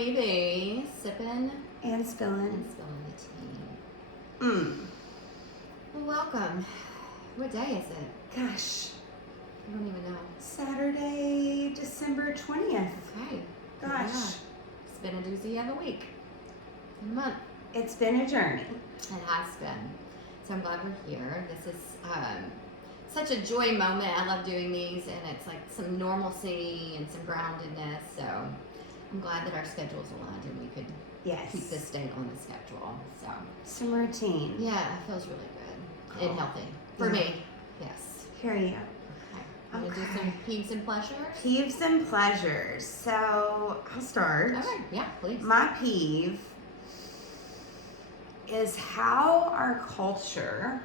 we be sipping and spilling the tea. Well, welcome. What day is it? Gosh, I don't even know. Saturday, December 20th. Okay. Gosh. Yeah. It's been a doozy of a week. A month. It's been a journey. It has been. So I'm glad we're here. This is such a joy moment. I love doing these, and it's like some normalcy and some groundedness. So I'm glad that our schedules aligned and we could keep this date on the schedule. So some routine. Yeah, it feels really good and healthy for me. Yes. Hear you. Okay. I'm gonna do some peeves and pleasures. Peeves and pleasures. So I'll start. Okay. Yeah, please. My peeve is how our culture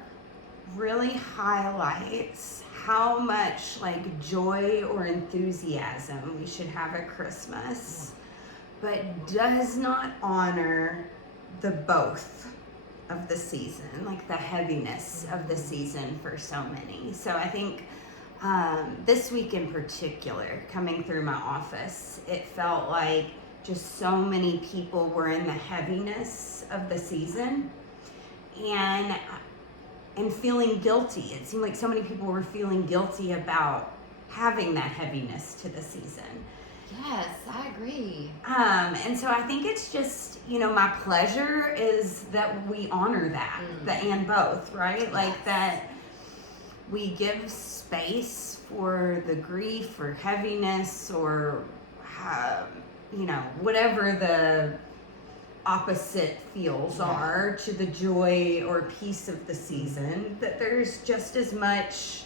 really highlights how much like joy or enthusiasm we should have at Christmas, but does not honor the both of the season, like the heaviness of the season for so many. So I think this week in particular, coming through my office, it felt like just so many people were in the heaviness of the season and feeling guilty. It seemed like so many people were feeling guilty about having that heaviness to the season. Yes, I agree. And so I think it's just, my pleasure is that we honor that, the and both, right? Yes. Like that we give space for the grief or heaviness or, whatever the opposite feels are to the joy or peace of the season, that there's just as much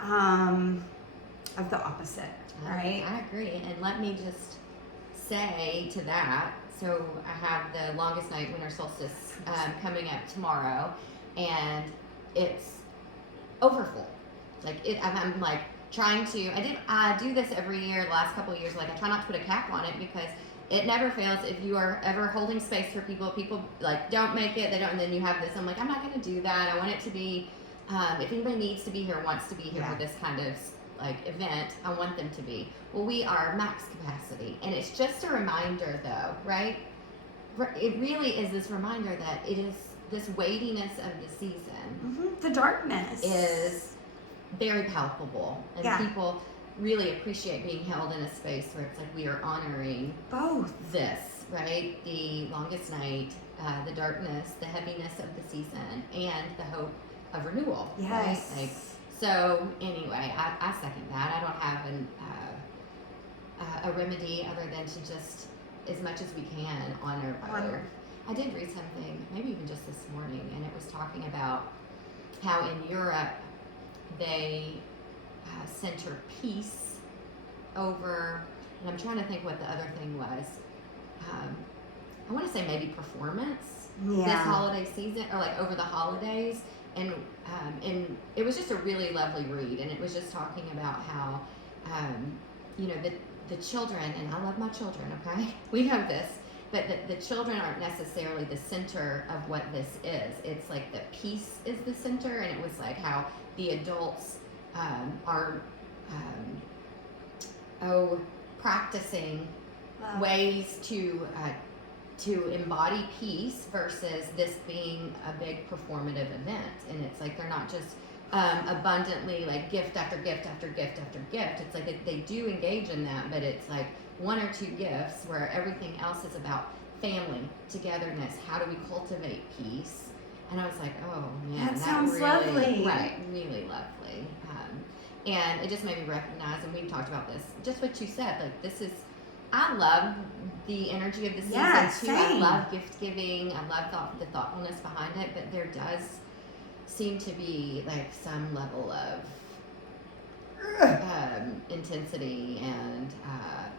of the opposite, right? I agree. And let me just say to that, so I have the longest night winter solstice coming up tomorrow, and it's overfull. I'm like trying to, I do this every year, the last couple of years, like I try not to put a cap on it because it never fails. If you are ever holding space for people like don't make it, they don't, and then you have this, I'm like, I'm not going to do that. I want it to be, if anybody needs to be here, wants to be here for this kind of like event, I want them to be. Well, we are max capacity, and it's just a reminder though, right? It really is this reminder that it is this weightiness of the season. The darkness is very palpable, and people really appreciate being held in a space where it's like we are honoring both this, right? The longest night, the darkness, the heaviness of the season, and the hope of renewal. Yes. Right? So anyway, I second that. I don't have a remedy other than to just, as much as we can, honor both. I did read something, maybe even just this morning, and it was talking about how in Europe they center peace over, and I'm trying to think what the other thing was. I want to say maybe performance this holiday season, or like over the holidays, and it was just a really lovely read, and it was just talking about how the children, and I love my children, okay, we know this, but the children aren't necessarily the center of what this is. It's like the peace is the center, and it was like how the adults are practicing ways to embody peace versus this being a big performative event. And it's like they're not just abundantly like gift after gift after gift after gift. It's like they do engage in that, but it's like one or two gifts where everything else is about family, togetherness. How do we cultivate peace? And I was like, oh man, that sounds really, lovely. Right, really lovely. And it just made me recognize, and we've talked about this, just what you said, like this is, I love the energy of the season too. Same. I love gift giving. I love the thoughtfulness behind it, but there does seem to be like some level of intensity and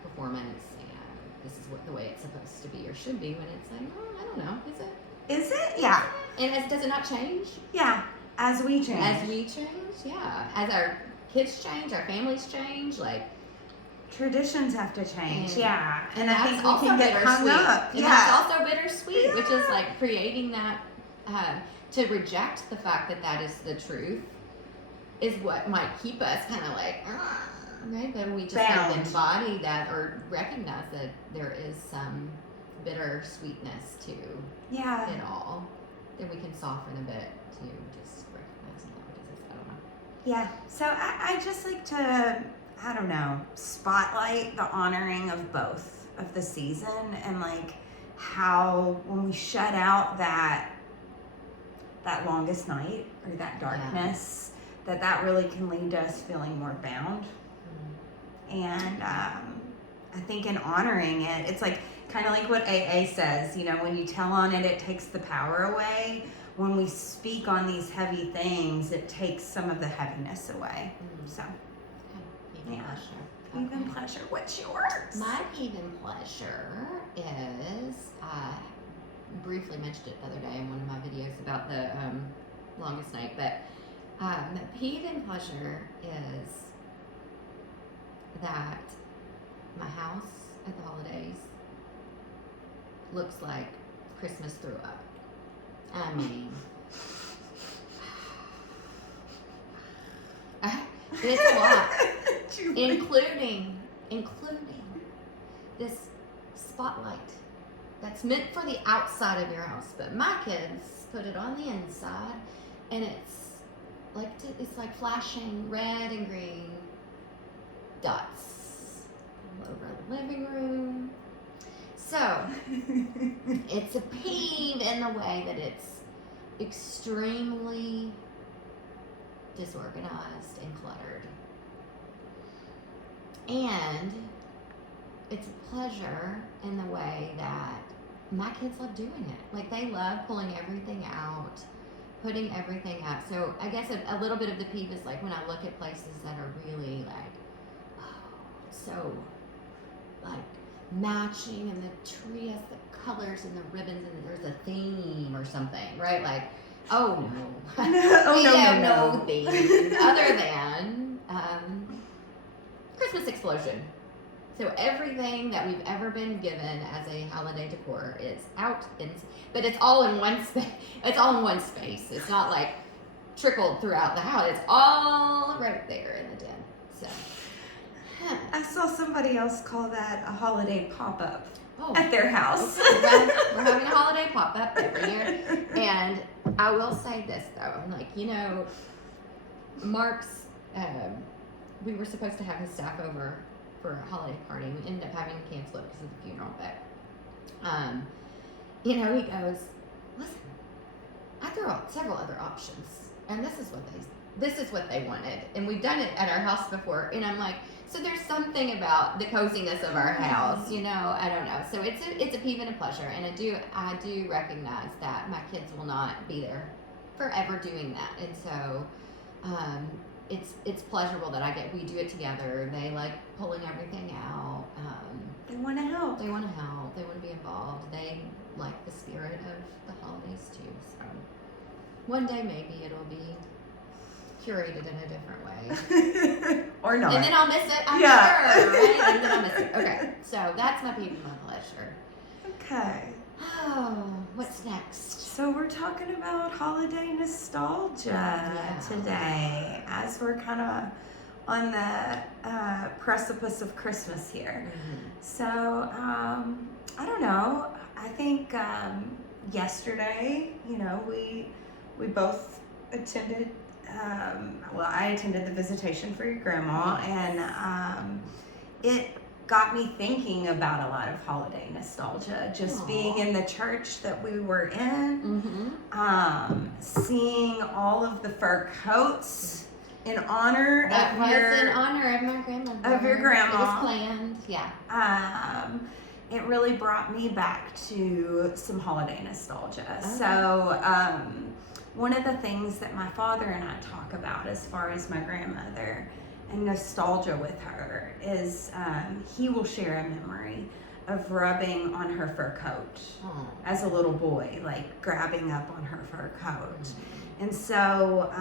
performance, and this is the way it's supposed to be or should be, when it's like, I don't know, is it? Is it? Yeah. And does it not change? Yeah, as we change. As we change, yeah. As our kids change, our families change, like traditions have to change, and I think we can get hung up. And that's also bittersweet, which is like creating that to reject the fact that is the truth is what might keep us kind of like Right, but we just bound. have to embody that or recognize that there is some bitter sweetness to Yeah. it all. Then we can soften a bit to just recognizing that because I don't know. Yeah. So I just like to, I don't know, spotlight the honoring of both of the season and like how when we shut out that longest night or that darkness, that really can lead to us feeling more bound. And I think in honoring it, it's like kind of like what AA says, you know, when you tell on it, it takes the power away. When we speak on these heavy things, it takes some of the heaviness away. So, Peeve and yeah. pleasure. Peeve and pleasure. What's yours? My peeve and pleasure is, I briefly mentioned it the other day in one of my videos about the longest night, but the peeve and pleasure is that my house at the holidays looks like Christmas threw up. I mean, it's a lot, including this spotlight that's meant for the outside of your house, but my kids put it on the inside, and it's like flashing red and green dots all over the living room. So it's a peeve in the way that it's extremely disorganized and cluttered. And it's a pleasure in the way that my kids love doing it. Like they love pulling everything out, putting everything out. So I guess a little bit of the peeve is like when I look at places that are really like, so like matching, and the tree has the colors and the ribbons and there's a theme or something, right? Like, oh no, we have no theme other than Christmas explosion. So everything that we've ever been given as a holiday decor is out, but it's all in one space. It's all in one space. It's not like trickled throughout the house. It's all right there in the den. So. I saw somebody else call that a holiday pop-up at their house. Okay. Well, we're having a holiday pop-up every year. And I will say this, though. I'm like, you know, Mark's, we were supposed to have his staff over for a holiday party. We ended up having to cancel it because of the funeral. But, you know, he goes, listen, I threw out several other options. And this is what they wanted. And we've done it at our house before. And I'm like, so there's something about the coziness of our house, you know, I don't know. So it's a peeve and a pleasure. And I do recognize that my kids will not be there forever doing that. And so, it's pleasurable that we do it together. They like pulling everything out. They want to help. They want to help. They want to be involved. They like the spirit of the holidays too. So one day maybe it'll be curated in a different way. Or not. And then I'll miss it, I'm sure, right? And then I'll miss it. Okay, so that's my peeve and my pleasure. Okay. Oh, what's next? So we're talking about holiday nostalgia today, as we're kind of on the precipice of Christmas here. Mm-hmm. So, I don't know. I think yesterday, you know, we both attended. I attended the visitation for your grandma, and it got me thinking about a lot of holiday nostalgia. Just being in the church that we were in, seeing all of the fur coats in honor That of was your in honor of my grandmother. of your grandma. It was planned, yeah. It really brought me back to some holiday nostalgia. Okay. So, one of the things that my father and I talk about as far as my grandmother and nostalgia with her is he will share a memory of rubbing on her fur coat as a little boy, like grabbing up on her fur coat. And so,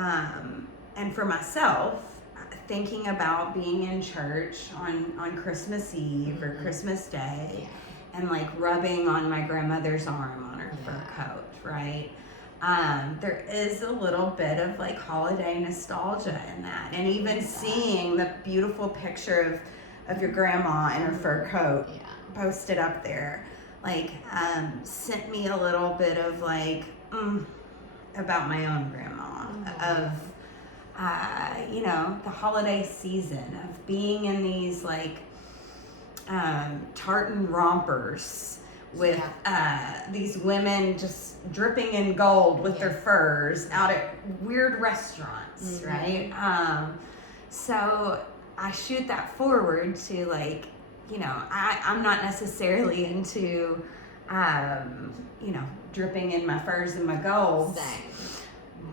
and for myself, thinking about being in church on Christmas Eve or Christmas Day and like rubbing on my grandmother's arm on her fur coat, right? there is a little bit of like holiday nostalgia in that, and even seeing the beautiful picture of your grandma in her fur coat posted up there, like sent me a little bit of like about my own grandma, of you know, the holiday season, of being in these like tartan rompers with these women just dripping in gold with their furs out at weird restaurants, right? So I shoot that forward to like, you know, I'm not necessarily into, you know, dripping in my furs and my golds,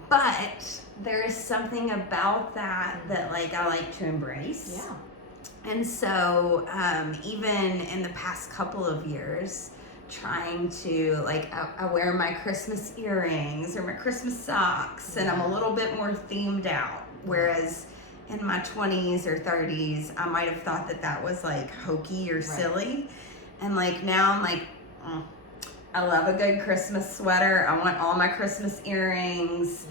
but there is something about that that like I like to embrace. And so even in the past couple of years, trying to like, I wear my Christmas earrings or my Christmas socks, and I'm a little bit more themed out, whereas in my 20s or 30s I might have thought that that was like hokey or silly, and like now I'm like, I love a good Christmas sweater, I want all my Christmas earrings,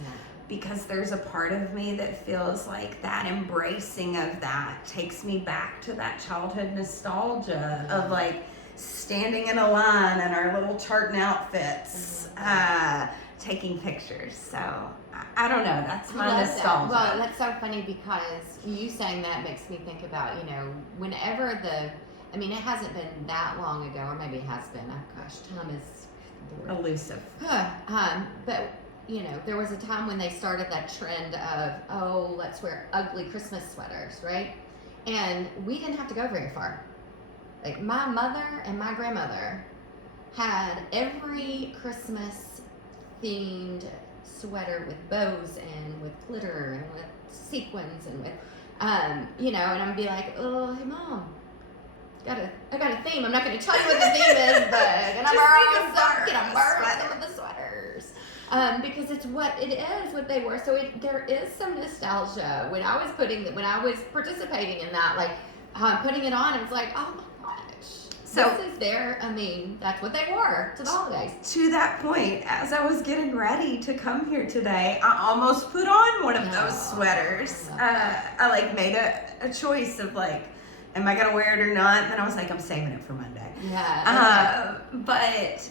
because there's a part of me that feels like that embracing of that takes me back to that childhood nostalgia of like standing in a line in our little tartan outfits, taking pictures. So I don't know, that's my nostalgia. Well, that's so funny, because you saying that makes me think about, you know, whenever I mean, it hasn't been that long ago, or maybe it has been, oh gosh, time is elusive. But you know, there was a time when they started that trend of, oh, let's wear ugly Christmas sweaters, right? And we didn't have to go very far. Like, my mother and my grandmother had every Christmas themed sweater with bows and with glitter and with sequins and with, you know, and I'm be like, oh, hey mom, I got a theme. I'm not going to tell you what the theme is, but I'm going to borrow some of the sweaters. Because it's what it is, what they were. So there is some nostalgia when I was participating in that, like putting it on. It was like, oh my gosh, so this is I mean, that's what they wore to the holidays. To that point, as I was getting ready to come here today, I almost put on one of those sweaters. I like made a choice of like, am I gonna wear it or not? And then I was like, I'm saving it for Monday. But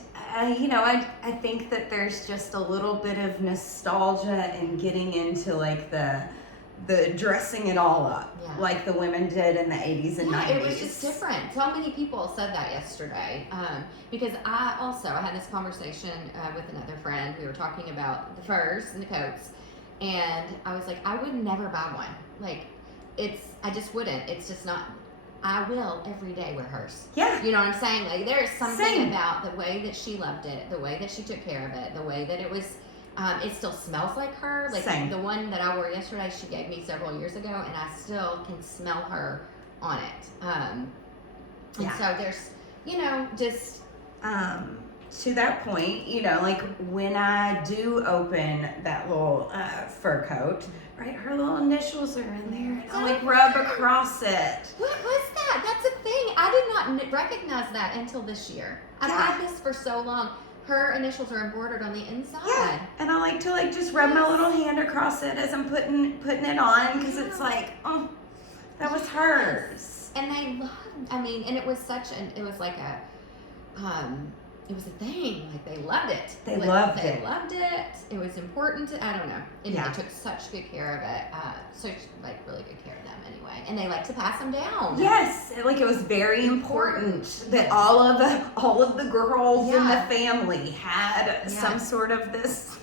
you know, I think that there's just a little bit of nostalgia in getting into like the dressing it all up, like the women did in the 80s and 90s. It was just different. So many people said that yesterday, because I had this conversation with another friend. We were talking about the furs and the coats, and I was like, I would never buy one. Like, I just wouldn't. It's just not. I will every day wear hers. Yeah. You know what I'm saying? Like, there's something about the way that she loved it, the way that she took care of it, the way that it was, it still smells like her. Like, the one that I wore yesterday, she gave me several years ago, and I still can smell her on it. And so there's, you know, just... to that point, you know, like when I do open that little fur coat, right, her little initials are in there, and I'll like rub across it. What was that? That's a thing. I did not recognize that until this year. I've had this for so long. Her initials are embroidered on the inside. Yeah, and I like to like just rub my little hand across it as I'm putting it on, because it's like, oh, that was hers. And they loved, I mean, and it was it was like a, it was a thing. Like, they loved it. They loved it. It was important. I don't know. They took such good care of it. Like, really good care of them anyway. And they like to pass them down. Yes, like it was very important that all of the girls in the family had some sort of this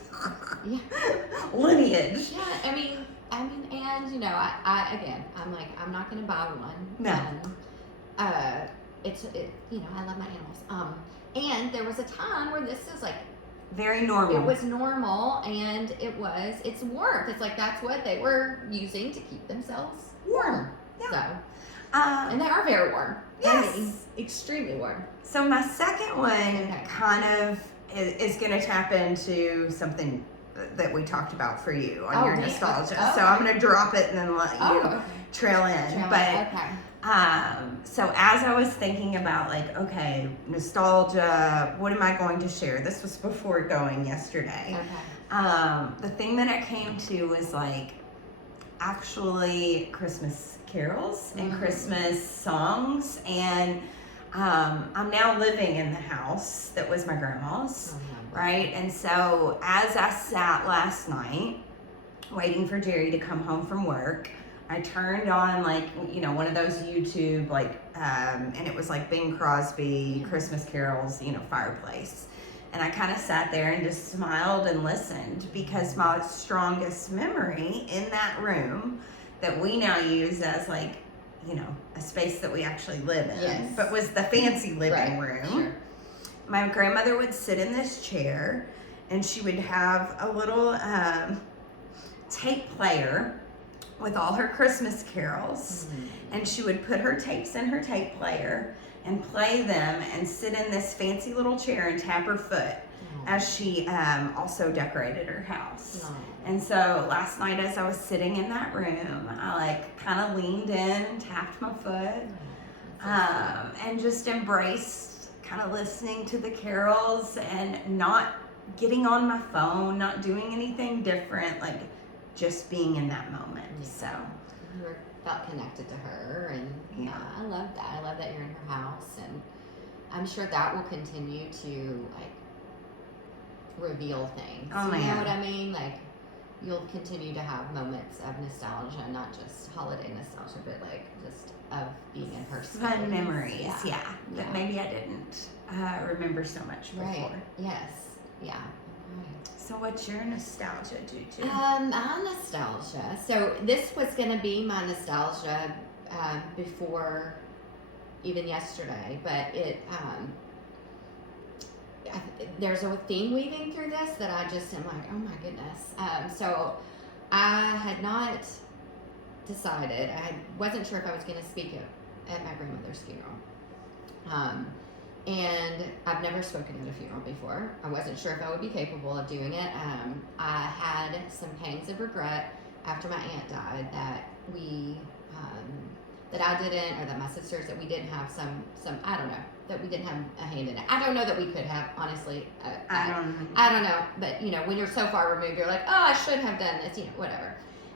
lineage. Yeah, I mean, and you know, I'm like, I'm not gonna buy one. No. You know, I love my animals. And there was a time where this is like very normal. It was normal, and it's warmth. It's like that's what they were using to keep themselves warm. Yeah. So, and they are very warm. Yes. I mean, extremely warm. So my second one kind of is going to tap into something that we talked about for you on Oh, your okay. nostalgia. Oh, So I'm going to drop it and then let you okay. trail in. Okay. So as I was thinking about like, okay, nostalgia, what am I going to share? This was before going yesterday. Okay. The thing that I came to was like actually Christmas carols and Christmas songs, and I'm now living in the house that was my grandma's, right? And so as I sat last night waiting for Jerry to come home from work, I turned on like, you know, one of those YouTube like, and it was like Bing Crosby Christmas carols, you know, fireplace. And I kind of sat there and just smiled and listened, because my strongest memory in that room that we now use as like, you know, a space that we actually live in, Yes. but was the fancy living Right. room. Sure. My grandmother would sit in this chair and she would have a little tape player with all her Christmas carols, and she would put her tapes in her tape player and play them and sit in this fancy little chair and tap her foot as she also decorated her house. And so last night as I was sitting in that room, I like kind of leaned in and tapped my foot and just embraced kind of listening to the carols and not getting on my phone, not doing anything different, like just being in that moment. So you felt connected to her, and I love that. I love that you're in her house, and I'm sure that will continue to like reveal things. Oh, you man. know what I mean? Like you'll continue to have moments of nostalgia, not just holiday nostalgia, but like just of being in her space. fun memories, that maybe I didn't remember so much before. Right. Yes. Yeah. So what's your nostalgia, Juju? My nostalgia. So this was going to be my nostalgia before even yesterday, but there's a theme weaving through this that I just am like, oh my goodness. So I had not decided. I wasn't sure if I was going to speak at my grandmother's funeral. And I've never spoken at a funeral before. I wasn't sure if I would be capable of doing it. I had some pangs of regret after my aunt died that that I didn't, or that my sisters, that we didn't have some I don't know, that we didn't have a hand in it. I don't know that we could have, honestly. I don't know, but you know, when you're so far removed, you're like, oh, I should have done this, you know, whatever.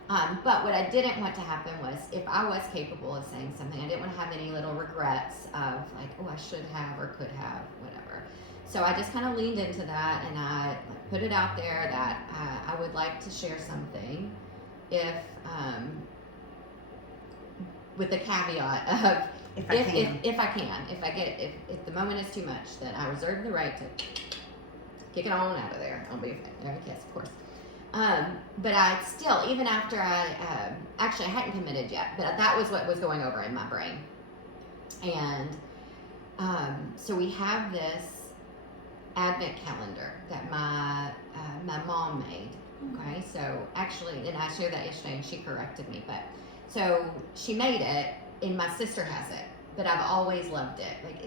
But what I didn't want to happen was, if I was capable of saying something, I didn't want to have any little regrets of like, oh, I should have or could have, whatever. So I just kind of leaned into that, and I put it out there that I would like to share something, if with the caveat of if the moment is too much, then I reserve the right to kick it on out of there. I'll be there, yes, of course. But I still, even after I hadn't committed yet, but that was what was going over in my brain. And so we have this advent calendar that my mom made. Okay, so actually, and I shared that yesterday, and she corrected me, but so she made it, and my sister has it, but I've always loved it. Like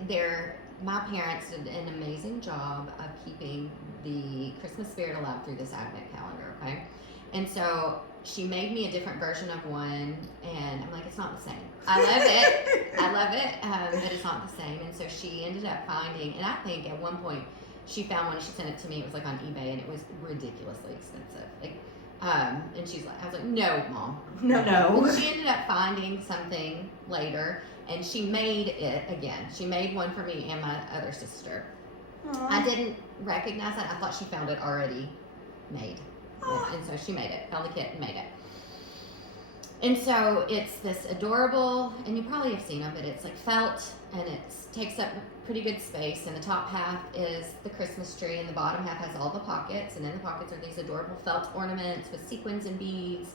my parents did an amazing job of keeping the Christmas spirit alive through this advent calendar, okay? And so she made me a different version of one, and I'm like, it's not the same. I love it, but it's not the same. And so she ended up finding, and I think at one point she found one, and she sent it to me. It was like on eBay, and it was ridiculously expensive. And she's like, I was like, no, Mom. No. And she ended up finding something later, and she made it again. She made one for me and my other sister. Aww. I didn't recognize that. I thought she found it already made. And so she made it, found the kit and made it. And so it's this adorable, and you probably have seen them, but it's like felt, and it takes up pretty good space. And the top half is the Christmas tree, and the bottom half has all the pockets. And in the pockets are these adorable felt ornaments with sequins and beads.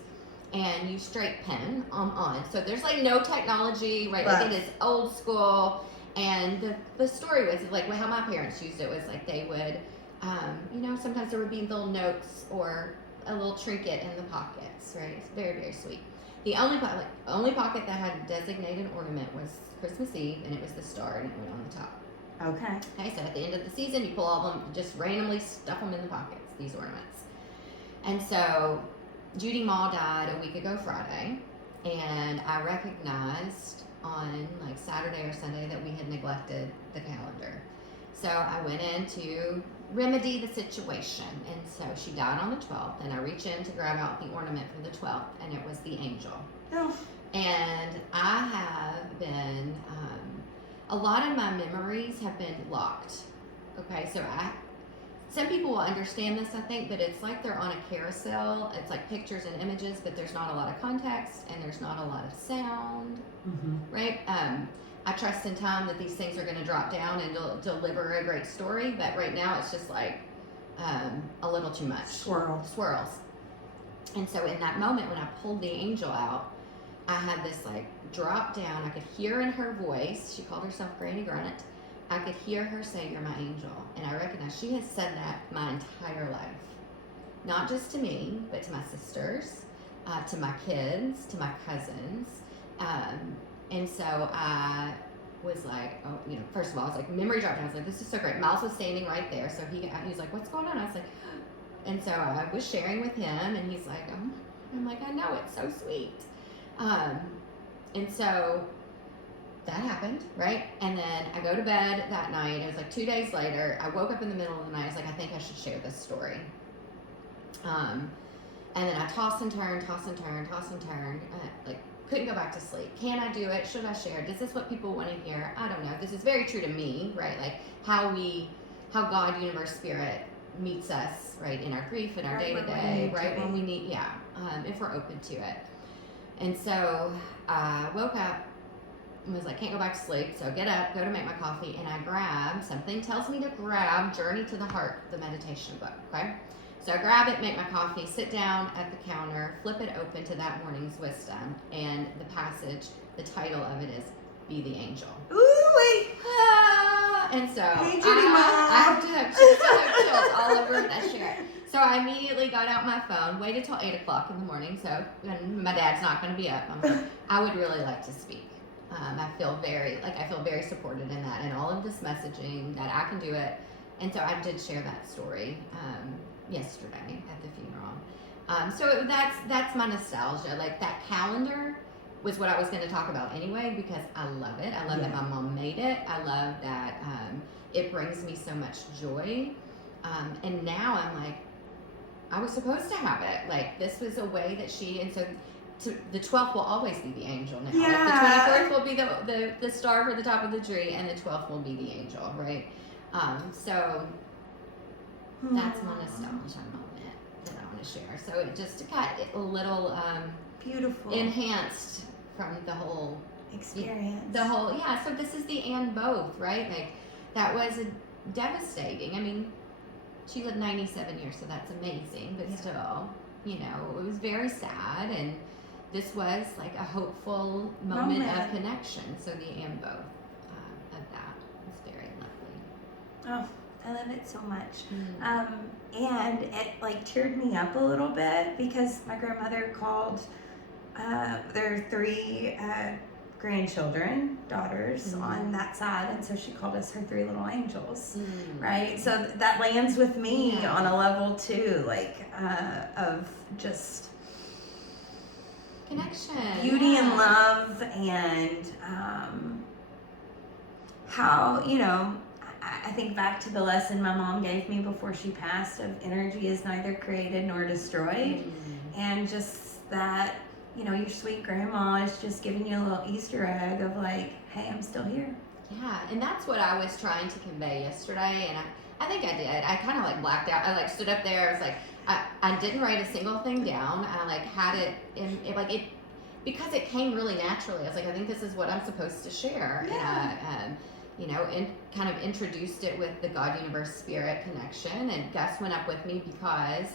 And you straight pin on. So there's like no technology, right? Like it is old school. And the story was like how my parents used it was like they would, sometimes there would be little notes or a little trinket in the pockets, right? It's very, very sweet. The only pocket that had a designated ornament was Christmas Eve, and it was the star, and it went on the top. Okay. So at the end of the season, you pull all of them, just randomly stuff them in the pockets, these ornaments. And so Judy Ma died a week ago Friday, and I recognized on like Saturday or Sunday that we had neglected the calendar. So I went in to remedy the situation. And so she died on the 12th, and I reach in to grab out the ornament from the 12th, and it was the angel. Oh. And I have been, a lot of my memories have been locked. Okay, so some people will understand this, I think, but it's like they're on a carousel. It's like pictures and images, but there's not a lot of context and there's not a lot of sound, right? I trust in time that these things are going to drop down and deliver a great story, but right now it's just like a little too much. Swirls. And so in that moment when I pulled the angel out, I had this like drop down. I could hear in her voice, she called herself Granny Grunt. I could hear her say, "You're my angel." And I recognized she has said that my entire life. Not just to me, but to my sisters, to my kids, to my cousins. And so I was like, oh, you know, first of all, I was like, memory dropped. I was like, this is so great. Miles was standing right there. So he was like, what's going on? I was like, and so I was sharing with him, and he's like, oh, I'm like, I know, it's so sweet. And so that happened, right? And then I go to bed that night. It was like 2 days later. I woke up in the middle of the night. I was like, I think I should share this story. And then I toss and turn. Like, couldn't go back to sleep. Can I do it? Should I share it? Is this what people want to hear? I don't know. This is very true to me, right? Like how God, universe, spirit meets us, right? In our grief, in our day to day, right? When we need, if we're open to it. And so I woke up and was like, can't go back to sleep. So get up, go to make my coffee, and I grab something, tells me to grab Journey to the Heart, the meditation book, okay? So I grab it, make my coffee, sit down at the counter, flip it open to that morning's wisdom, and the passage, the title of it is Be the Angel. Ooh, and so hey, Judy Moore. I have chills all over when I share it. So I immediately got out my phone, waited till 8 o'clock in the morning, so when my dad's not going to be up, I'm like, I would really like to speak. I feel very supported in that, and all of this messaging that I can do it. And so I did share that story yesterday at the funeral. So that's my nostalgia. Like that calendar was what I was going to talk about anyway, because I love it. I love that my mom made it. I love that it brings me so much joy. And now I'm like, I was supposed to have it. Like this was a way that and so the 12th will always be the angel now. Yeah. Like the 24th will be the star for the top of the tree, and the 12th will be the angel, right? So that's my nostalgia moment that I want to share. So it just got a little beautiful, enhanced from the whole experience. So this is the and both, right? Like that was devastating. I mean, she lived 97 years, so that's amazing. But still, you know, it was very sad, and this was like a hopeful moment of connection. So the and both of that was very lovely. Oh, I love it so much. And it like teared me up a little bit because my grandmother called their 3 grandchildren, daughters on that side, and so she called us her 3 little angels, right? So that lands with me on a level too, like of just connection, beauty and love, and how, you know, I think back to the lesson my mom gave me before she passed of energy is neither created nor destroyed, and just that, you know, your sweet grandma is just giving you a little Easter egg of like, hey, I'm still here. Yeah, and that's what I was trying to convey yesterday, and I think I did. I kind of like blacked out. I like stood up there. I was like, I didn't write a single thing down. I like had it in it because it came really naturally. I was like, I think this is what I'm supposed to share, and you know, and kind of introduced it with the God, universe, spirit connection. And Gus went up with me because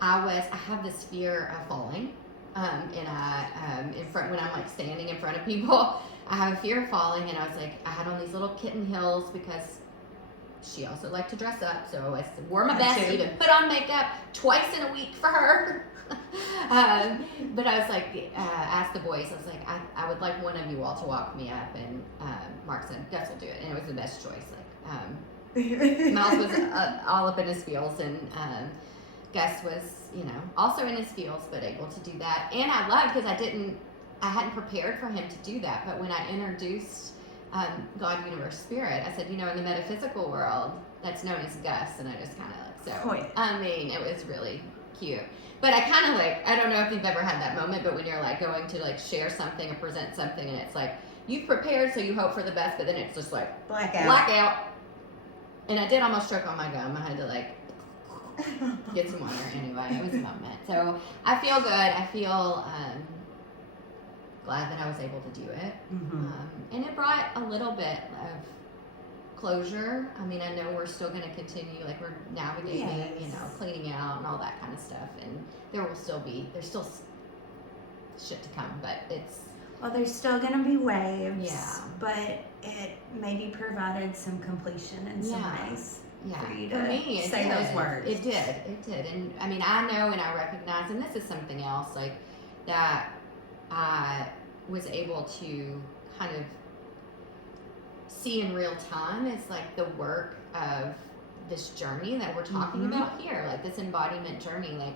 I have this fear of falling. And I, when I'm like standing in front of people, I have a fear of falling. And I was like, I had on these little kitten heels because she also liked to dress up. So I wore my best, even put on makeup twice in a week for her. But I was like, asked the boys, I was like, I would like one of you all to walk me up. And Mark said, Gus will do it. And it was the best choice. Like, Miles was all up in his feels. And Gus was, also in his fields, but able to do that. And I loved, because I hadn't prepared for him to do that. But when I introduced God, universe, spirit, I said, in the metaphysical world, that's known as Gus. And I just kind of it was really cute. But I kind of I don't know if you've ever had that moment, but when you're going to share something or present something, and it's you've prepared, so you hope for the best, but then it's just blackout. And I did almost choke on my gum. I had to get some water anyway. It was a moment. So I feel good. I feel glad that I was able to do it. Mm-hmm. And it brought a little bit of closure. I mean, I know we're still going to continue, we're navigating, cleaning out and all that kind of stuff. And there's still shit to come, but there's still going to be waves. Yeah. But it maybe provided some completion in some ways. Yeah. For you for to me, say those words. It did. And I mean, I know and I recognize, and this is something else, that I was able to kind of see in real time is the work of this journey that we're talking about here, this embodiment journey.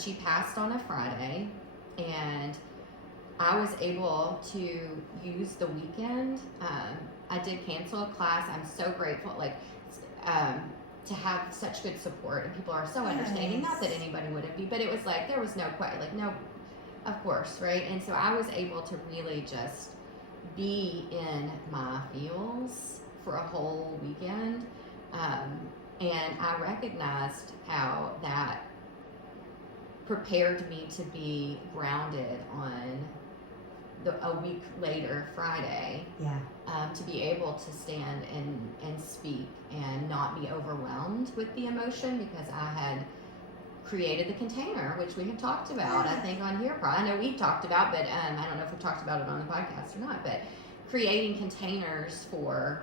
She passed on a Friday, and I was able to use the weekend. I did cancel a class. I'm so grateful, to have such good support, and people are so understanding. Not that anybody wouldn't be, but it was there was no no, of course, right? And so I was able to really just be in my feels for a whole weekend, and I recognized how that prepared me to be grounded on a week later, Friday, to be able to stand and speak and not be overwhelmed with the emotion, because I had created the container, which we have talked about, I think, on here. I know we've talked about, but I don't know if we've talked about it on the podcast or not, but creating containers for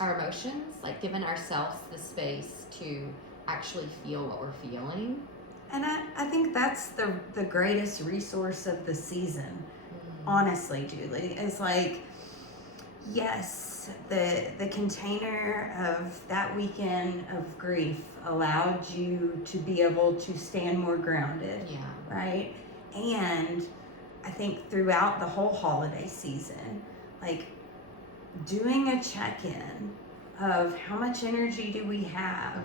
our emotions, giving ourselves the space to actually feel what we're feeling. And I think that's the greatest resource of the season, honestly, Julie, is yes, the container of that weekend of grief allowed you to be able to stand more grounded, right? And I think throughout the whole holiday season, doing a check-in of how much energy do we have?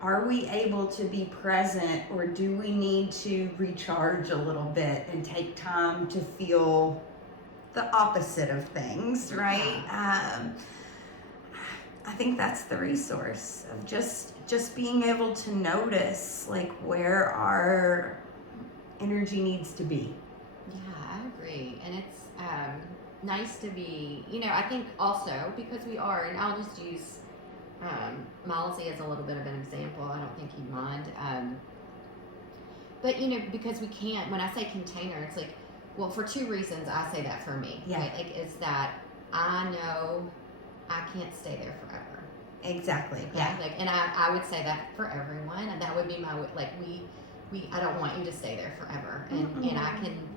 Are we able to be present, or do we need to recharge a little bit and take time to feel the opposite of things, right? I think that's the resource of just being able to notice where our energy needs to be. Yeah, I agree. And it's nice to be, I think also because we are, and I'll just use Malsey as a little bit of an example. I don't think he'd mind. But, because we can't, when I say container, it's well, for two reasons I say that for me. Yeah. Right? Is that I know I can't stay there forever. Exactly. Okay? Yeah. And I would say that for everyone, and that would be my, I don't want you to stay there forever. And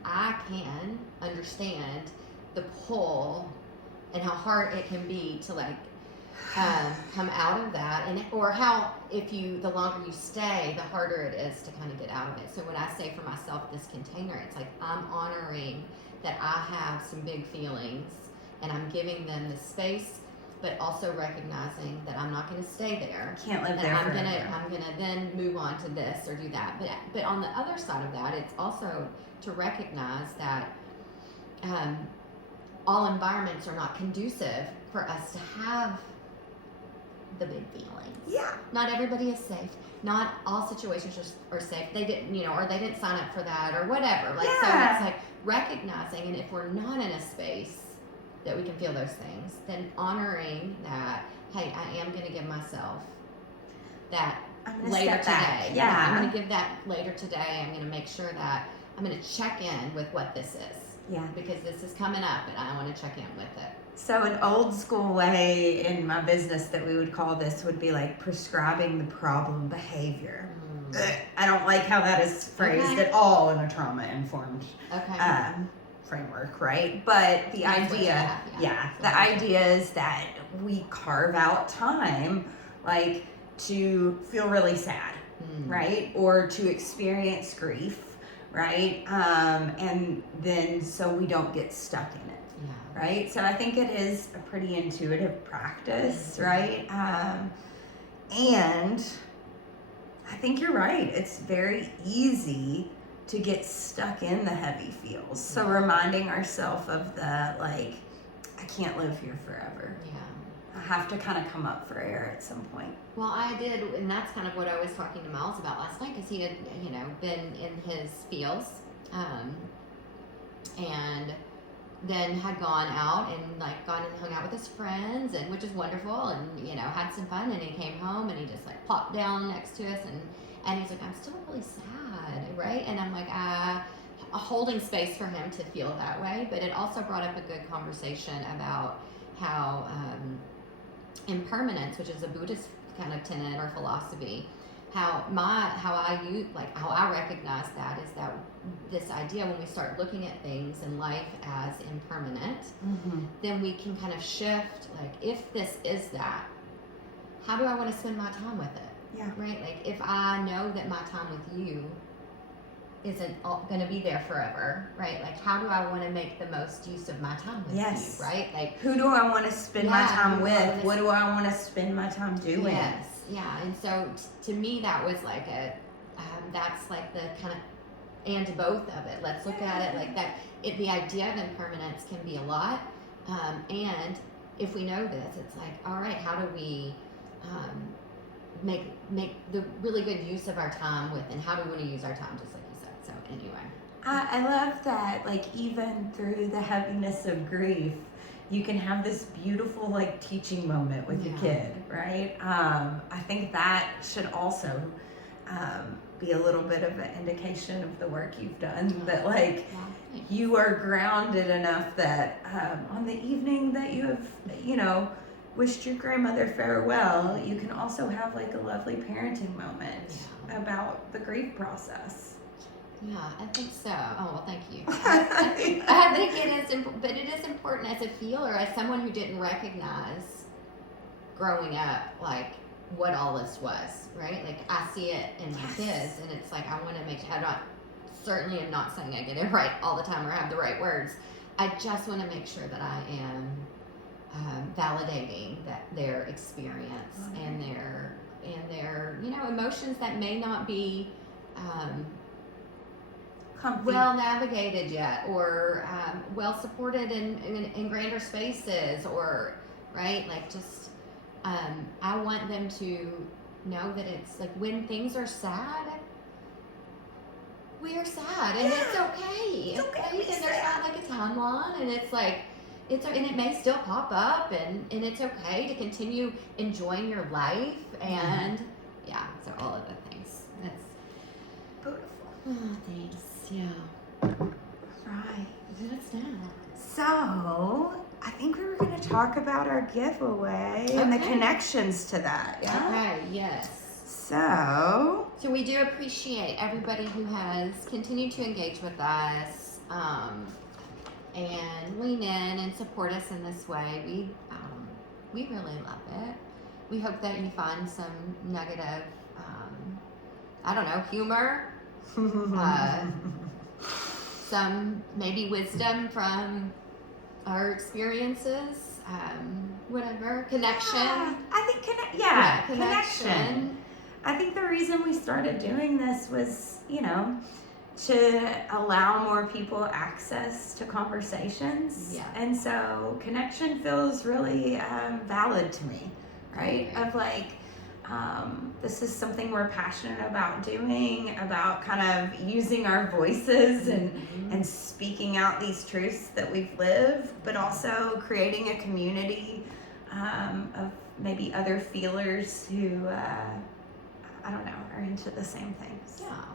I can understand the pull and how hard it can be to come out of that, or how the longer you stay, the harder it is to kind of get out of it. So when I say for myself this container, it's I'm honoring that I have some big feelings and I'm giving them the space, but also recognizing that I'm not going to stay there. Can't live there forever. I'm gonna then move on to this or do that. But on the other side of that, it's also to recognize that all environments are not conducive for us to have the big feelings. Yeah. Not everybody is safe. Not all situations are safe. They didn't, or they didn't sign up for that or whatever. So it's recognizing, and if we're not in a space that we can feel those things, then honoring that, hey, I am going to give myself that later today. Yeah. I'm going to give that later today. I'm going to make sure that I'm going to check in with what this is. Yeah. Because this is coming up and I want to check in with it. So an old school way in my business that we would call this would be prescribing the problem behavior. I don't like how that is phrased at all in a trauma-informed framework, right? But the idea, the idea is that we carve out time, to feel really sad, right? Or to experience grief, right? And then so we don't get stuck in it, right? So I think it is a pretty intuitive practice, right? And I think you're right. It's very easy to get stuck in the heavy feels. So reminding ourselves of the, like, I can't live here forever. I have to kind of come up for air at some point. Well, I did, and that's kind of what I was talking to Miles about last night, because he had, been in his feels, and then had gone out and like gone and hung out with his friends, and which is wonderful, and had some fun. And he came home and he just like plopped down next to us, and he's like, I'm still really sad, right? And I'm like, holding space for him to feel that way. But it also brought up a good conversation about how impermanence, which is a Buddhist kind of tenet or philosophy, how I recognize that is that this idea, when we start looking at things in life as impermanent, then we can kind of shift, like, if this is that, how do I want to spend my time with it? Right? Like, if I know that my time with you isn't going to be there forever, right? Like, how do I want to make the most use of my time with you, right? Like, who do I want to spend my time with? What do I want to spend my time doing? Yes, and so to me that was like that's like the kind of and both of it. Let's look at it like that. The idea of impermanence can be a lot, and if we know this, it's like, all right, how do we make the really good use of our time with, and how do we want to use our time, just like you said. So anyway, I love that, like, even through the heaviness of grief, you can have this beautiful, like, teaching moment with your kid, right? I think that should also be a little bit of an indication of the work you've done, that, like, you are grounded enough that on the evening that you have, wished your grandmother farewell, you can also have, like, a lovely parenting moment about the grief process. Yeah, I think so. Oh, well, thank you. I think it is, but it is important as a feeler, as someone who didn't recognize growing up, like, what all this was, right? Like, I see it in my kids, and it's like, I want to make sure, certainly am not saying I get it right all the time or have the right words. I just want to make sure that I am validating their experience and their emotions that may not be well navigated yet, or well supported in grander spaces, or right, like, just I want them to know that it's like, when things are sad, we are sad, and it's okay. Right? And there's not like a timeline, and it's like and it may still pop up, and it's okay to continue enjoying your life, and so all of the things. That's beautiful. Oh, thanks. Yeah. Right. It's now. So, I think we were going to talk about our giveaway and the connections to that. Yeah. Okay. Yes. So we do appreciate everybody who has continued to engage with us, and lean in and support us in this way. We really love it. We hope that you find some nugget of, humor, some maybe wisdom from our experiences, whatever, connection. I think connection. I think the reason we started doing this was, to allow more people access to conversations. Yeah. And so connection feels really valid to me, right? Of like, this is something we're passionate about doing, about kind of using our voices and speaking out these truths that we've lived, but also creating a community of maybe other feelers who, are into the same things. Yeah,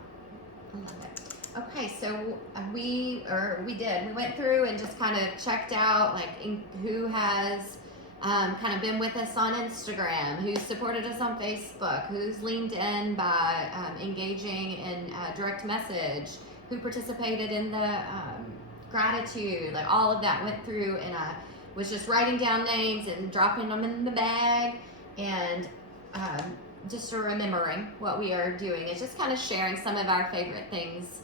I love it. Okay, so we went through and just kind of checked out, like, who has kind of been with us on Instagram, who's supported us on Facebook, who's leaned in by engaging in direct message, who participated in the gratitude, like, all of that went through, and I was just writing down names and dropping them in the bag, and just remembering what we are doing. It's just kind of sharing some of our favorite things,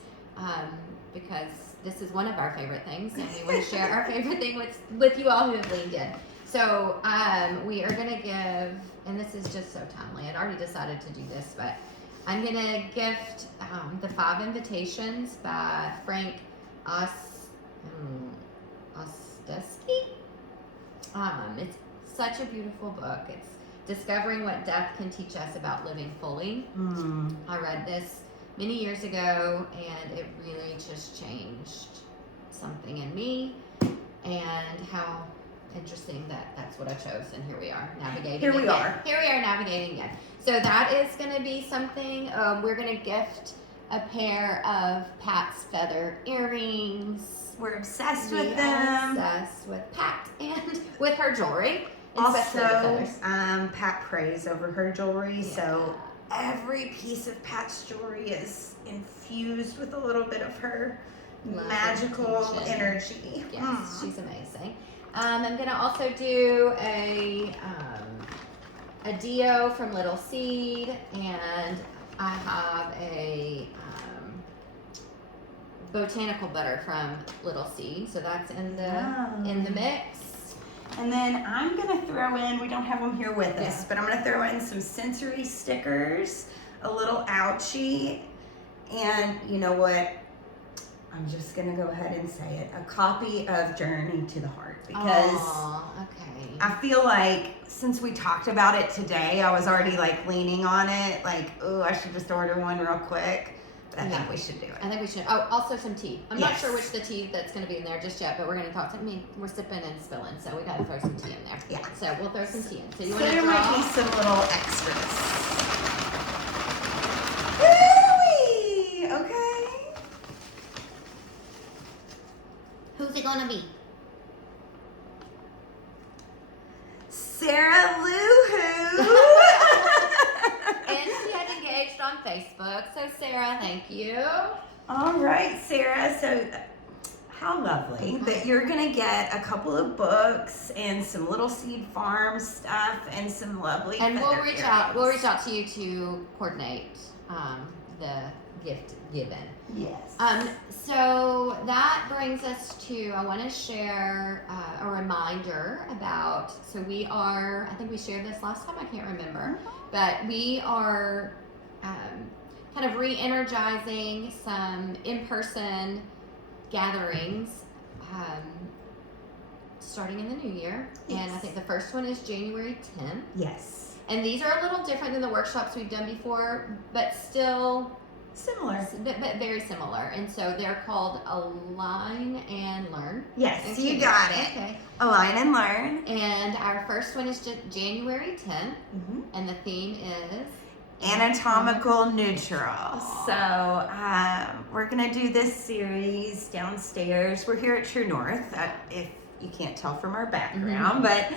because this is one of our favorite things, and we want to share our favorite thing with you all who have leaned in. So we are going to give, and this is just so timely. I'd already decided to do this, but I'm going to gift the 5 Invitations by Frank Ostesky. It's such a beautiful book. It's discovering what death can teach us about living fully. I read this many years ago, and it really just changed something in me, and how interesting that that's what I chose, and here we are navigating. Here we are navigating again. So that is going to be something. We're going to gift a pair of Pat's feather earrings. We're obsessed with them. Obsessed with Pat and with her jewelry. Also, Pat prays over her jewelry, so every piece of Pat's jewelry is infused with a little bit of her magical energy. Yes, she's amazing. I'm gonna also do a Dio from Little Seed, and I have a botanical butter from Little Seed, so that's in the mix. And then I'm gonna throw in, we don't have them here with us, but I'm gonna throw in some sensory stickers, a little ouchie, and you know what? I'm just gonna go ahead and say it, a copy of Journey to the Heart, because I feel like since we talked about it today, I was already like leaning on it, like, oh, I should just order one real quick. But I think we should do it. I think we should. Oh, also some tea. I'm not sure which the tea that's going to be in there just yet, but we're going to talk. We're sipping and spilling, so we got to throw some tea in there. Yeah. So we'll throw some tea in. So you So want to there draw? might be some little extras. Really? Okay. Who's it going to be? Sarah Lou-Hoo. And she has engaged on Facebook. So Sarah, thank you. All right, Sarah. So how lovely that you're gonna get a couple of books and some Little Seed Farm stuff and some lovely. And we'll reach out. We'll reach out to you to coordinate the gift given. Yes. So that brings us to, I want to share a reminder about, so we are, I think we shared this last time, I can't remember, but we are kind of re-energizing some in-person gatherings starting in the new year. Yes. And I think the first one is January 10th. Yes. And these are a little different than the workshops we've done before, but still similar. But very similar. And so they're called Align and Learn. Yes, Okay. you got it. Okay. Align and Learn. And our first one is January 10th, and the theme is Anatomical Neutral. So we're gonna do this series downstairs. We're here at True North, if you can't tell from our background, but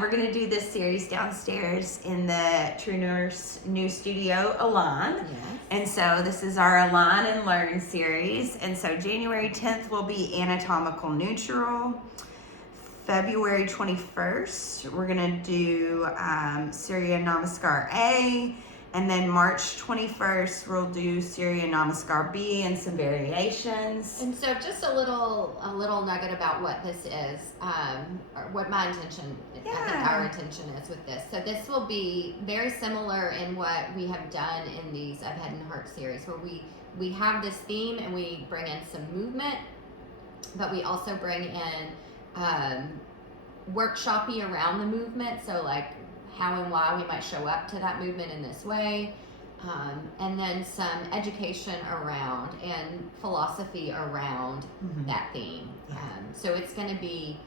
we're gonna do this series downstairs in the True North's new studio, Align. Yes. And so this is our Align and Learn series. And so January 10th will be Anatomical Neutral. February 21st, we're gonna do Surya Namaskar A, and then March 21st, we'll do Surya Namaskar B and some variations. And so just a little nugget about what this is, or what my intention, I think our intention is with this. So this will be very similar in what we have done in these I've Head and Heart series, where we have this theme and we bring in some movement, but we also bring in workshoppy around the movement, so like how and why we might show up to that movement in this way, and then some education around and philosophy around that theme. So it's going to be,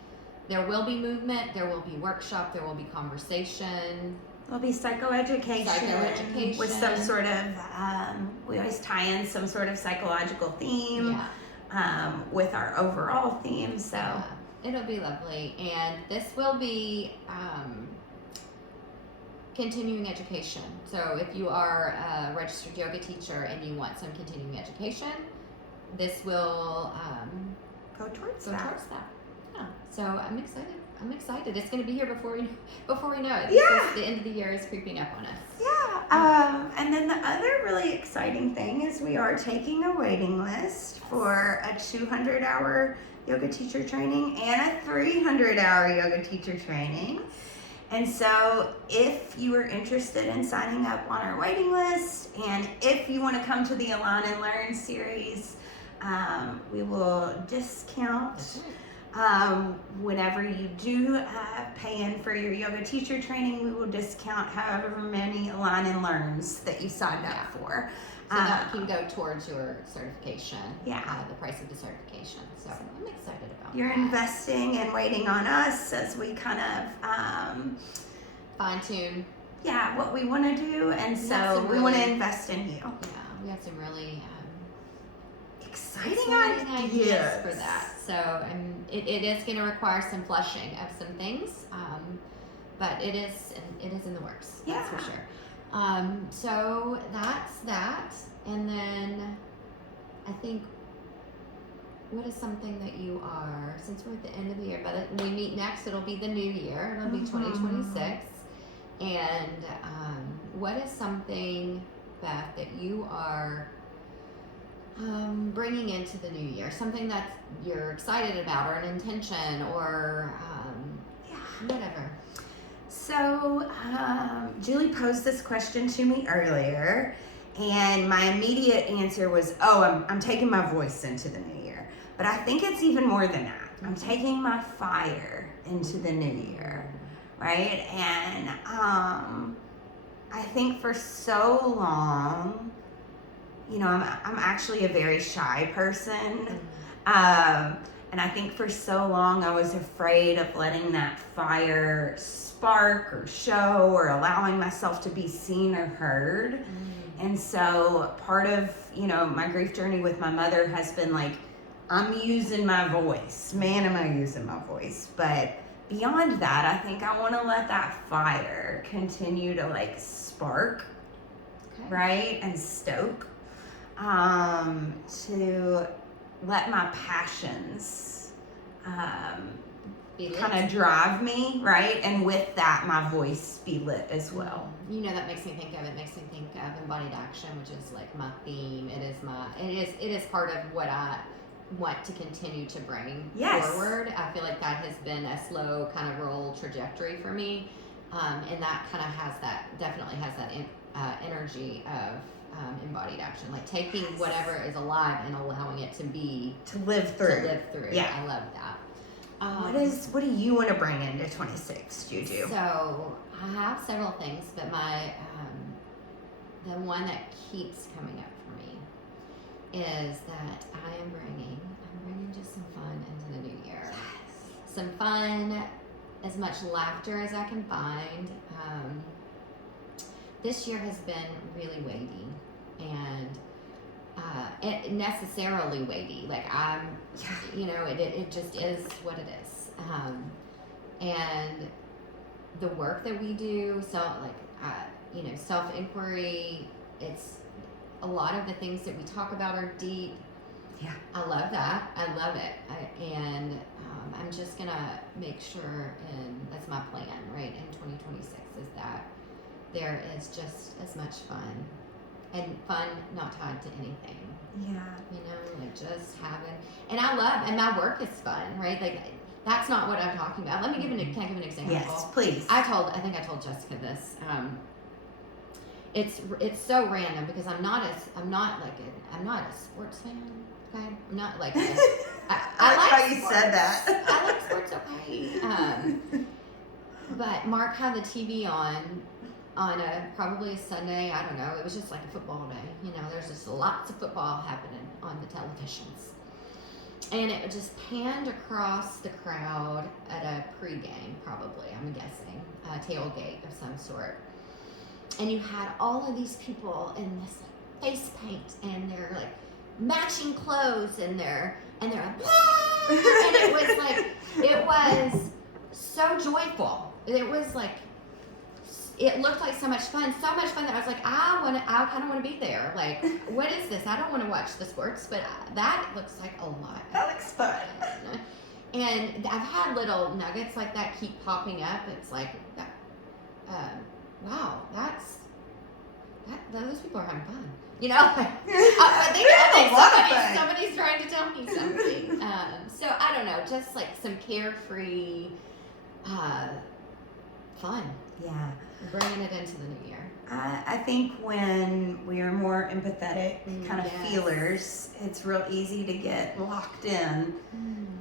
there will be movement, there will be workshop, there will be conversation. There'll be psychoeducation with some sort of, we always tie in some sort of psychological theme with our overall theme. So it'll be lovely. And this will be continuing education. So if you are a registered yoga teacher and you want some continuing education, this will go towards that. Yeah. So I'm excited. It's going to be here before we know it. The end of the year is creeping up on us. Yeah, And then the other really exciting thing is we are taking a waiting list for a 200-hour yoga teacher training and a 300-hour yoga teacher training. And so if you are interested in signing up on our waiting list, and if you want to come to the Align and Learn series, we will discount whenever you do pay in for your yoga teacher training. We will discount however many Align and Learns that you signed up for. So that can go towards your certification. Yeah. The price of the certification. So I'm excited about You're that. investing and waiting on us as we kind of fine tune. Yeah, what we want to do, and so we really, want to invest in you. Yeah, we have some really exciting ideas for that. So it is going to require some flushing of some things, but it is in the works. Yeah. That's for sure. So that's that, and then I think, what is something that you are, since we're at the end of the year, but when we meet next, it'll be the new year. It'll be 2026. And what is something, Beth, that you are bringing into the new year? Something that you're excited about, or an intention, or whatever. So Julie posed this question to me earlier, and my immediate answer was, I'm taking my voice into the new year. But I think it's even more than that. I'm taking my fire into the new year, right? And I think for so long, I'm actually a very shy person. And I think for so long I was afraid of letting that fire spark or show, or allowing myself to be seen or heard. And so part of, my grief journey with my mother has been like, I'm using my voice. Man, am I using my voice. But beyond that, I think I want to let that fire continue to spark, right? And stoke, to let my passions kind of drive me, right? And with that, my voice be lit as well. That makes me think of embodied action, which is like my theme. It is part of what I want to continue to bring forward. I feel like that has been a slow kind of roll trajectory for me, and that kind of definitely has that energy of embodied action, like taking whatever is alive and allowing it to live through. Yeah, I love that. What do you want to bring into 26, Juju? So I have several things, but my the one that keeps coming up for me is that I'm bringing just some fun into the new year. Yes. Some fun, as much laughter as I can find. This year has been really weighty, and it necessarily weighty. Like it just is what it is. And the work that we do, self-inquiry, it's a lot of the things that we talk about are deep. Yeah. I love that. I love it. And I'm just going to make sure, and that's my plan, right, in 2026, is that there is just as much fun. And fun not tied to anything. Yeah. Just having, and my work is fun, right? Like, that's not what I'm talking about. Can I give an example? Yes, please. I think I told Jessica this. It's so random because I'm not a sports fan. Okay, I'm not like. I like how you sports. said that. I like sports, okay. But Mark had the TV on probably a Sunday. I don't know. It was just like a football day. There's just lots of football happening on the televisions. And it just panned across the crowd at a pregame, probably, I'm guessing, a tailgate of some sort. And you had all of these people in this face paint, and they're like matching clothes, and they're like, Wah! And it was so joyful. It was like, it looked like so much fun that I was like, I kind of want to be there. Like, what is this? I don't want to watch the sports, but that looks like a lot. That looks fun. And I've had little nuggets like that keep popping up. It's like, wow, those people are having fun. You know, I think somebody's trying to tell me something. So I don't know, just like some carefree fun. Yeah. Bringing it into the new year. I think when we are more empathetic kind of feelers, it's real easy to get locked in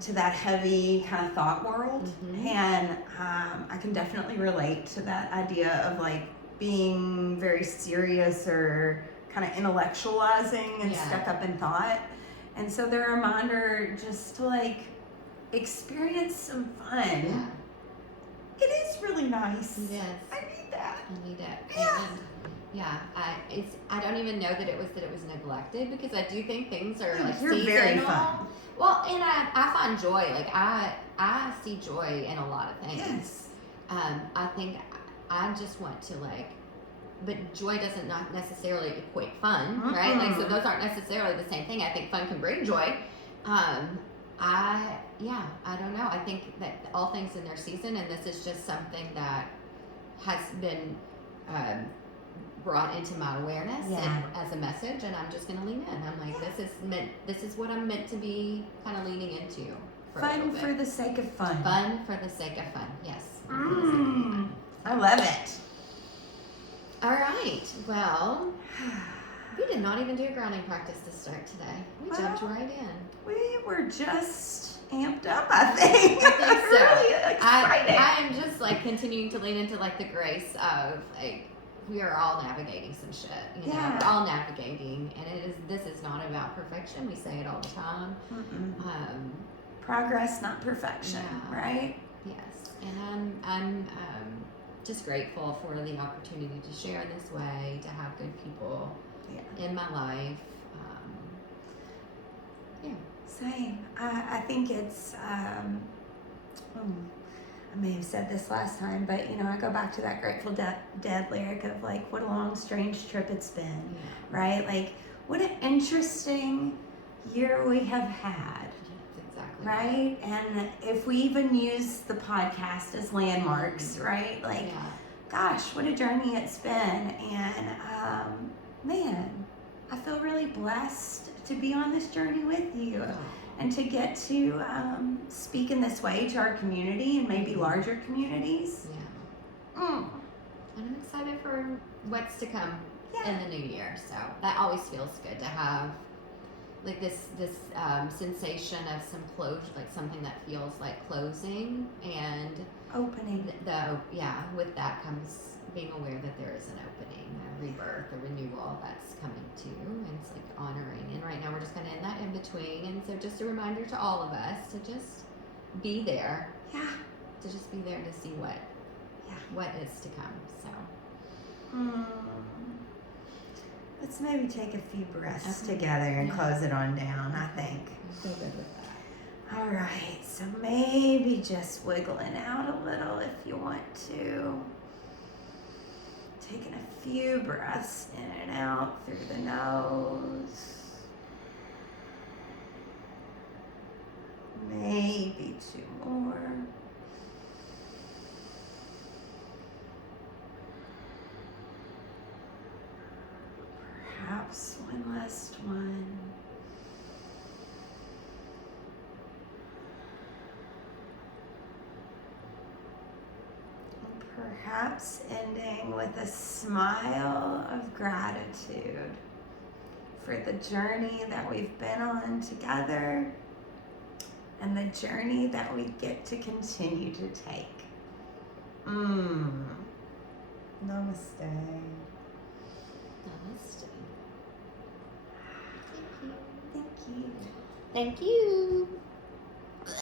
to that heavy kind of thought world. And I can definitely relate to that idea of like being very serious or kind of intellectualizing and stuck up in thought. And so the reminder just to like experience some fun. Yeah. It is really nice. Yes. I need that. I need it. Yeah. And yeah, I don't even know that it was neglected, because I do think things are like You're seasonal. very fun. Well, and I find joy. Like I see joy in a lot of things. Yes. I think I just want to like, but joy doesn't not necessarily equate fun, right? Like, so those aren't necessarily the same thing. I think fun can bring joy. I don't know. I think that all things in their season, and this is just something that has been brought into my awareness and as a message, and I'm just going to lean in. I'm like, this is what I'm meant to be kind of leaning into. Fun for the sake of fun. Fun for the sake of fun, yes. I love it. All right, well, we did not even do a grounding practice to start today. We jumped right in. We were just amped up, I think. I think so. Really excited. I am just like continuing to lean into like the grace of like, we are all navigating some shit. You know, we're all navigating, and this is not about perfection. We say it all the time. Progress, not perfection, right? Yes, and I'm just grateful for the opportunity to share in this way, to have good people in my life. Same. I think it's, I may have said this last time, but you know, I go back to that Grateful Dead lyric of like, what a long, strange trip it's been, right? Like, what an interesting year we have had. Exactly. Right? And if we even use the podcast as landmarks, right? Like, gosh, what a journey it's been. And man, I feel really blessed to be on this journey with you and to get to speak in this way to our community and maybe larger communities. And I'm excited for what's to come in the new year. So that always feels good to have like this sensation of some closure, like something that feels like closing and opening. With that comes being aware that there is an opening, a rebirth, a renewal that's coming too, and it's like honoring. And right now we're just kind of in that in between, and so just a reminder to all of us to just be there. To just be there to see what is to come. So. Let's maybe take a few breaths together and close it on down, I think. I'm so good with that. All right, so maybe just wiggling out a little if you want to. Taking a few breaths in and out through the nose. Maybe 2 more. Perhaps one last one. Perhaps ending with a smile of gratitude for the journey that we've been on together and the journey that we get to continue to take. Namaste. Namaste. Thank you. Thank you.